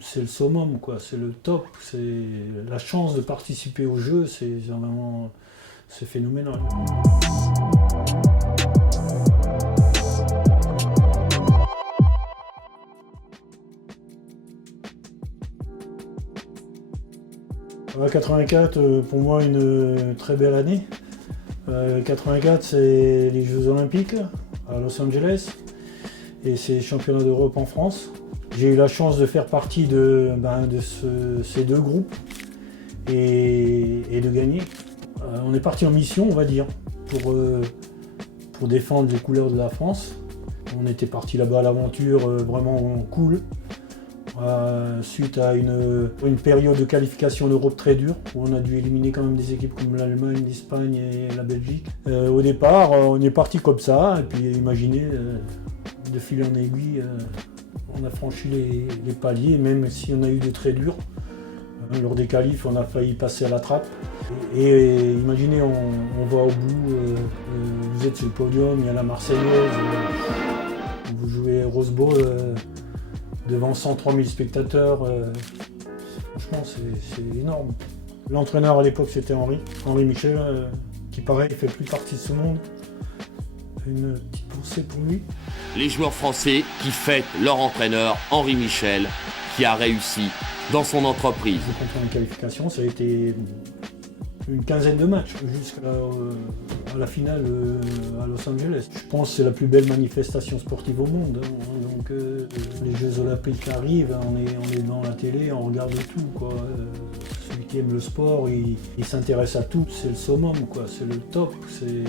C'est le summum, quoi. C'est le top. C'est la chance de participer au jeu, c'est vraiment, c'est phénoménal. Ouais, 84, pour moi, une très belle année. 84, c'est les Jeux Olympiques à Los Angeles et c'est les championnats d'Europe en France. J'ai eu la chance de faire partie ces deux groupes et de gagner. On est parti en mission, on va dire, pour défendre les couleurs de la France. On était parti là-bas à l'aventure vraiment cool. Suite à une période de qualification en Europe très dure, où on a dû éliminer quand même des équipes comme l'Allemagne, l'Espagne et la Belgique. Au départ, on est parti comme ça, et puis imaginez, de fil en aiguille, on a franchi les paliers, même si on a eu de très durs. Lors des qualifs, on a failli passer à la trappe. Et imaginez, on va au bout, vous êtes sur le podium, il y a la Marseillaise, vous jouez Rose Bowl devant 103 000 spectateurs. Franchement, c'est énorme. L'entraîneur à l'époque, c'était Henri Michel, qui pareil, fait plus partie de ce monde. Une petite pensée pour lui. Les joueurs français qui fêtent leur entraîneur Henri Michel, qui a réussi dans son entreprise. Le contrôle de qualification, ça a été une quinzaine de matchs jusqu'à la finale à Los Angeles. Je pense que c'est la plus belle manifestation sportive au monde. Donc les Jeux Olympiques arrivent, on est dans la télé, on regarde tout, quoi. Celui qui aime le sport, il s'intéresse à tout. C'est le summum, quoi. C'est le top. C'est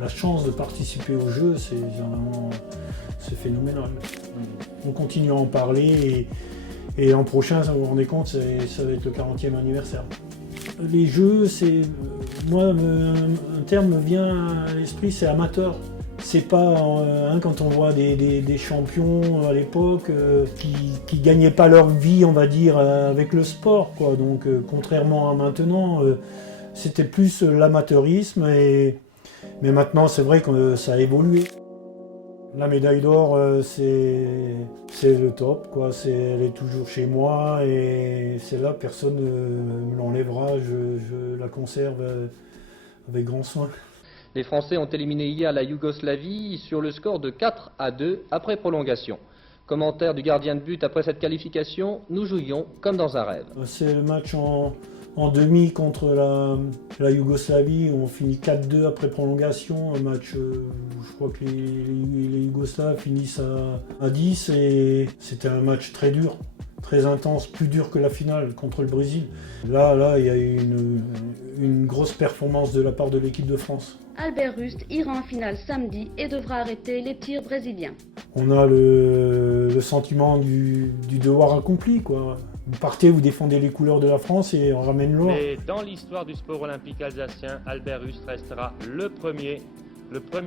la chance de participer au jeu, c'est phénoménal. On continue à en parler et l'an prochain, vous vous rendez compte, ça va être le 40e anniversaire. Les jeux, moi, un terme me vient à l'esprit, c'est amateur. C'est pas, quand on voit des champions à l'époque qui gagnaient pas leur vie, on va dire, avec le sport, quoi. Donc, contrairement à maintenant, c'était plus l'amateurisme. Mais maintenant, c'est vrai que ça a évolué. La médaille d'or, c'est le top, quoi. Elle est toujours chez moi et c'est là, personne ne me l'enlèvera. Je la conserve avec grand soin. Les Français ont éliminé hier la Yougoslavie sur le score de 4-2 après prolongation. Commentaire du gardien de but après cette qualification: nous jouions comme dans un rêve. C'est le match en demi contre la Yougoslavie où on finit 4-2 après prolongation. Un match où je crois que les Yougoslaves finissent à 10 et c'était un match très dur, très intense, plus dur que la finale contre le Brésil. Là, il y a eu une grosse performance de la part de l'équipe de France. Albert Rust ira en finale samedi et devra arrêter les tirs brésiliens. On a le sentiment du devoir accompli, quoi. Vous partez, vous défendez les couleurs de la France et on ramène l'or. Mais dans l'histoire du sport olympique alsacien, Albert Rust restera le premier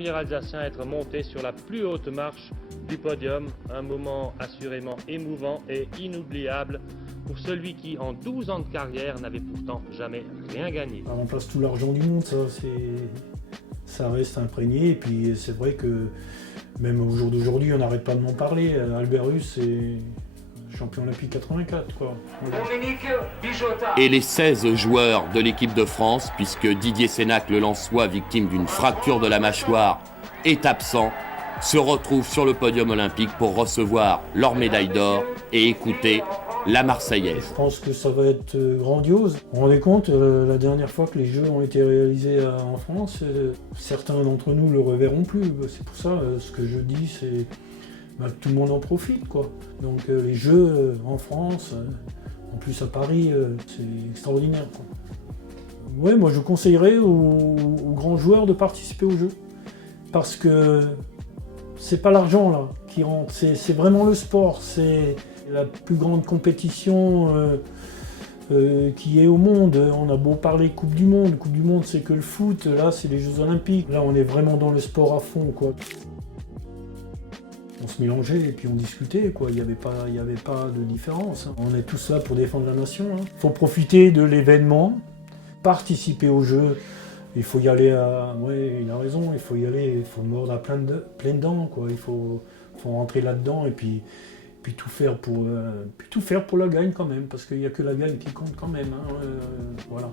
Alsacien à être monté sur la plus haute marche du podium. Un moment assurément émouvant et inoubliable pour celui qui, en 12 ans de carrière, n'avait pourtant jamais rien gagné. Ça remplace tout l'argent du monde, ça reste imprégné. Et puis c'est vrai que même au jour d'aujourd'hui, on n'arrête pas de m'en parler. Albert Rust, c'est champion olympique 84, quoi. Et les 16 joueurs de l'équipe de France, puisque Didier Sénac, le Lensois, victime d'une fracture de la mâchoire, est absent, se retrouvent sur le podium olympique pour recevoir leur médaille d'or et écouter la Marseillaise. Je pense que ça va être grandiose. Vous vous rendez compte, la dernière fois que les Jeux ont été réalisés en France, certains d'entre nous ne le reverront plus. C'est pour ça, ce que je dis, c'est que tout le monde en profite, quoi. Donc les Jeux en France, en plus à Paris, c'est extraordinaire, quoi. Ouais, moi je conseillerais aux grands joueurs de participer aux Jeux. Parce que c'est pas l'argent là qui rentre, c'est vraiment le sport. C'est la plus grande compétition qui est au monde. On a beau parler Coupe du Monde c'est que le foot, là c'est les Jeux Olympiques. Là on est vraiment dans le sport à fond, quoi. On se mélangeait et puis on discutait, quoi. Il n'y avait pas de différence, hein. On est tous là pour défendre la nation, hein. Il faut profiter de l'événement, participer au jeu. Il faut y aller ouais, il a raison, il faut y aller, il faut mordre à plein dents, quoi. Il faut rentrer là-dedans et puis puis tout faire pour la gagne quand même, parce qu'il n'y a que la gagne qui compte quand même. Hein, voilà.